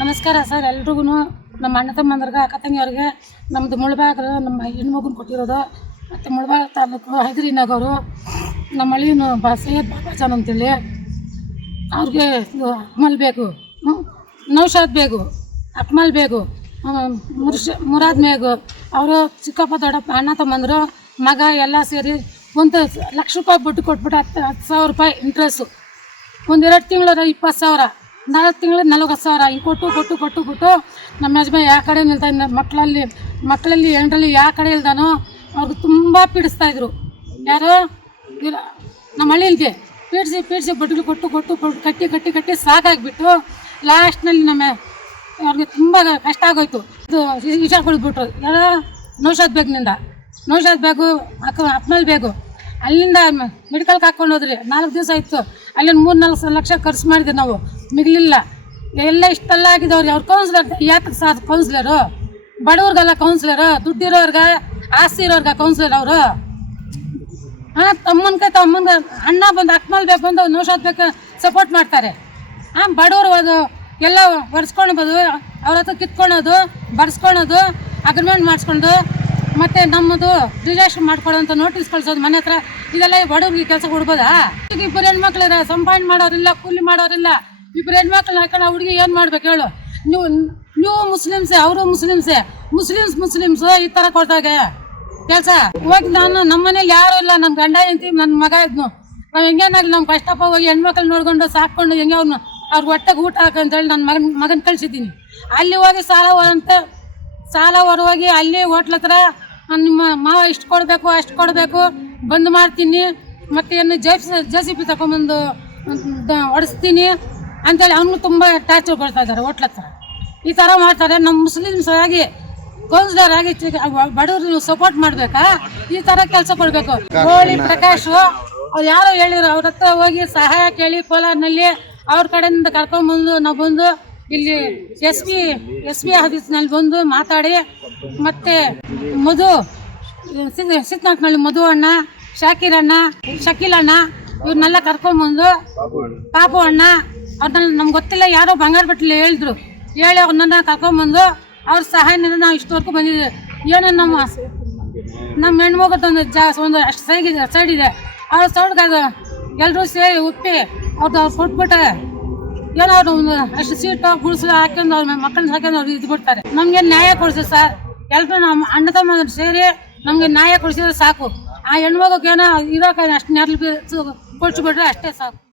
ನಮಸ್ಕಾರ ಸರ್ ಎಲ್ರಿಗೂ. ನಮ್ಮ ಅಣ್ಣ ತಮ್ಮಂದ್ರಿಗೆ ಅಕ್ಕ ತಂಗಿಯವ್ರಿಗೆ ನಮ್ಮದು ಮುಳ್ಬಾಗ್ರ ನಮ್ಮ ಹೆಣ್ಮಗುನ ಕೊಟ್ಟಿರೋದು. ಮತ್ತು ಮುಳ್ಬಾಗ ತಾಲೂಕು ಹೈದರಿನಗರು. ನಮ್ಮ ಹಳ್ಳಿನೂ ಸೈಯದ್ ಬಾಬಾಜಾನ್ ಅಂತೇಳಿ. ಅವ್ರಿಗೆ ಅಕ್ಮಲ್ ಬೇಕು, ನೌಶಾದ್ ಬೇಗು, ಅಕ್ಮಲ್ ಬೇಗು, ಮುರಾದ್ ಮೇಗು. ಅವರು ಚಿಕ್ಕಪ್ಪ ದೊಡ್ಡಪ್ಪ ಅಣ್ಣ ತಮ್ಮಂದರು ಮಗ ಎಲ್ಲ ಸೇರಿ ₹1,00,000 ಬಡ್ಡಿ ಕೊಟ್ಬಿಟ್ಟು 10,000 ರೂಪಾಯಿ ಇಂಟ್ರೆಸ್ಟು. 1-2 ತಿಂಗಳು 20,000, 4 ತಿಂಗಳು 40,000 ಹಿಂಗೆ ಕೊಟ್ಟು ನಮ್ಮ ಯಜಮಾನ್ ಯಾವ ಕಡೆ ನಿಲ್ತಾನೆ, ಮಕ್ಕಳಲ್ಲಿ ಹೆಣ್ಣರಲ್ಲಿ ಯಾವ ಕಡೆ ಇಲ್ದಾನೋ ಅವ್ರಿಗೆ ತುಂಬ ಪೀಡಿಸ್ತಾಯಿದ್ರು. ಯಾರು ಇಲ್ಲ ನಮ್ಮ ಹಳ್ಳಿಗೆ ಪೀಡಿಸಿ ಬಡ್ಡಿಗಳು ಕೊಟ್ಟು ಕಟ್ಟಿ ಸಾಕಾಗಿಬಿಟ್ಟು ಲಾಸ್ಟ್ನಲ್ಲಿ ಅವ್ರಿಗೆ ತುಂಬ ಕಷ್ಟ ಆಗೋಯ್ತು. ಇದು ವಿಷ ಕೊಡ್ಬಿಟ್ರು. ಯಾರೋ ನೌಶಾದ್ ಬೇಗು ಅಕ್ಮಲ್ ಬೇಗು. ಅಲ್ಲಿಂದ ಮೆಡಿಕಲ್ಗೆ ಹಾಕ್ಕೊಂಡು ಹೋದ್ರಿ. 4 ದಿವಸ ಇತ್ತು. ಅಲ್ಲಿಂದ 3-4 ಲಕ್ಷ ಖರ್ಚು ಮಾಡಿದ್ವಿ ನಾವು, ಮಿಗಲಿಲ್ಲ. ಎಲ್ಲ ಇಷ್ಟೆಲ್ಲ ಆಗಿದವ್ರಿ. ಅವ್ರು ಕೌನ್ಸಿಲರ್ ಯಾತಕ್ಕೆ ಸರ್ ಕೌನ್ಸಿಲರು? ಬಡವ್ರಿಗೆಲ್ಲ ಕೌನ್ಸಿಲರು, ದುಡ್ಡಿರೋರ್ಗೆ ಆಸ್ತಿ ಇರೋರ್ಗೆ ಕೌನ್ಸಿಲರ್ ಅವರು. ತಮ್ಮನ್ಗೆ ಅಣ್ಣ ಬಂದು ಅಕ್ಮಲ್ ಬೇಕು ಬಂದು ನೌಶಾದ್ ಬೇಕು ಸಪೋರ್ಟ್ ಮಾಡ್ತಾರೆ. ಬಡವರು ಅದು ಎಲ್ಲ ಬರ್ಸ್ಕೊಳ್ಬೋದು, ಅವ್ರ ಹತ್ರ ಕಿತ್ಕೊಳೋದು, ಬರ್ಸ್ಕೊಳೋದು, ಅಗ್ರಿಮೆಂಟ್ ಮಾಡಿಸ್ಕೊಂಡು ಮತ್ತು ನಮ್ಮದು ರಿಜಿಸ್ಟ್ರೇಷನ್ ಮಾಡ್ಕೊಳ್ಳೋಂಥ ನೋಟಿಸ್ ಕಳಿಸೋದು ಮನೆ ಹತ್ರ. ಇದೆಲ್ಲ ಬಡವ್ರಿಗೆ ಕೆಲಸ ಕೊಡ್ಬೋದಾ? 2 ಹೆಣ್ಮಕ್ಳಿರ, ಸಂಪಾದನೆ ಮಾಡೋರಿಲ್ಲ, ಕೂಲಿ ಮಾಡೋರಿಲ್ಲ. 2 ಹೆಣ್ಮಕ್ಳನ್ನ ಹಾಕೊಂಡು ಹುಡುಗಿ ಏನು ಮಾಡ್ಬೇಕು ಹೇಳು? ನೀವು ಮುಸ್ಲಿಮ್ಸೇ, ಅವರು ಮುಸ್ಲಿಮ್ಸು ಈ ಥರ ಕೊಡ್ತಾಗೆ ಕೆಲಸ. ಹೋಗಿ ನಮ್ಮ ಮನೇಲಿ ಯಾರು ಇಲ್ಲ, ನಮ್ಮ ಗಂಡ ಹೆಂಡತಿ ನನ್ನ ಮಗ ಇದ್ನು. ನಾವು ಹೆಂಗೇನಾಗಲಿ ನಮ್ಮ ಕಷ್ಟಪ್ಪ ಹೋಗಿ ಹೆಣ್ಮಕ್ಳು ನೋಡ್ಕೊಂಡು ಸಾಕ್ಕೊಂಡು ಹೆಂಗೆ ಅವ್ರಿಗೆ ಹೊಟ್ಟೆಗೆ ಊಟ ಹಾಕಂತೇಳಿ ನನ್ನ ಮಗನ ಕಳಿಸಿದ್ದೀನಿ. ಅಲ್ಲಿ ಹೋಗಿ ಸಾಲ ಹೊರಹೋಗಿ ಅಲ್ಲಿ ಹೋಟ್ಲ ಹತ್ರ ನಿಮ್ಮ ಮಾವ ಇಷ್ಟು ಕೊಡಬೇಕು ಅಷ್ಟು ಕೊಡಬೇಕು ಬಂದ್ ಮಾಡ್ತೀನಿ, ಮತ್ತು ಏನು JCB ತಗೊಂಬಂದು ಹೊಡಿಸ್ತೀನಿ ಅಂತೇಳಿ ಅವನು ತುಂಬ ಟಾರ್ಚರ್ ಕೊಡ್ತಾ ಇದ್ದಾರೆ ಹೋಟ್ಲ ಹತ್ರ. ಈ ಥರ ಮಾಡ್ತಾರೆ. ನಮ್ಮ ಮುಸ್ಲಿಮ್ಸ್ ಆಗಿ ಕೌನ್ಸಿಲರ್ ಆಗಿ ಬಡವ್ರು ಸಪೋರ್ಟ್ ಮಾಡಬೇಕಾ? ಈ ಥರ ಕೆಲಸ ಕೊಡಬೇಕು. ಹೋಳಿ ಪ್ರಕಾಶ್ ಅವ್ರು ಯಾರೋ ಹೇಳಿದ್ರು, ಅವ್ರ ಹತ್ರ ಹೋಗಿ ಸಹಾಯ ಕೇಳಿ ಕೋಲಾರ್ನಲ್ಲಿ ಅವ್ರ ಕಡೆಯಿಂದ ಕರ್ಕೊಂಡ್ಬಂದು ನಾವು ಬಂದು ಇಲ್ಲಿ ಎಸ್ ಪಿ ಆಫೀಸ್ನಲ್ಲಿ ಬಂದು ಮಾತಾಡಿ, ಮತ್ತು ಸಿದ್ನಾಕ್ನಲ್ಲಿ ಮಧು ಅಣ್ಣ, ಶಾಕಿರ್ ಅಣ್ಣ, ಶಕೀಲ್ ಅಣ್ಣ ಇವ್ರನ್ನೆಲ್ಲ ಕರ್ಕೊಂಡ್ಬಂದು, ಪಾಪು ಅಣ್ಣ ಅವ್ರನ್ನ ನಮ್ಗೆ ಗೊತ್ತಿಲ್ಲ, ಯಾರೋ ಬಂಗಾರ ಬಟ್ಟಲೆ ಹೇಳಿ ಅವ್ರನ್ನ ಕರ್ಕೊಂಡ್ಬಂದು ಅವ್ರ ಸಹಾಯದಿಂದ ನಾವು ಇಷ್ಟವರೆಗೂ ಬಂದಿದ್ದೀವಿ. ಏನೋ ನಮ್ಮ ಹೆಣ್ಮಗದೊಂದು ಅಷ್ಟು ಸೈಡ್ ಇದೆ. ಅವ್ರ ಸೈಡ್ಗೆ ಅದು ಎಲ್ಲರೂ ಸೇರಿ ಉಪ್ಪಿ ಅವ್ರು ಕೊಟ್ಬಿಟ್ರೆ ಏನೋ ಅವ್ರು ಅಷ್ಟು ಸೀಟು ಗುಡಿಸಲು ಹಾಕೊಂಡು ಅವ್ರ ಮಕ್ಕಳನ್ನ ಸಾಕೊಂಡು ಅವ್ರು ಇದು ಬಿಡ್ತಾರೆ. ನಮಗೆ ನ್ಯಾಯ ಕೊಡಿಸಿ ಸರ್. ಎಲ್ಲರೂ ನಮ್ಮ ಅಣ್ಣ ತಮ್ಮ ಸೇರಿ ನಮಗೆ ನ್ಯಾಯ ಕೊಡಿಸಿದ್ರೆ ಸಾಕು. ಆ ಹೆಣ್ಮಗಕ್ಕೆ ಏನೋ ಇರೋಕೆ ಅಷ್ಟು ನೆರಳು ಕೊಡಿಸ್ಬಿಟ್ರೆ ಅಷ್ಟೇ ಸಾಕು.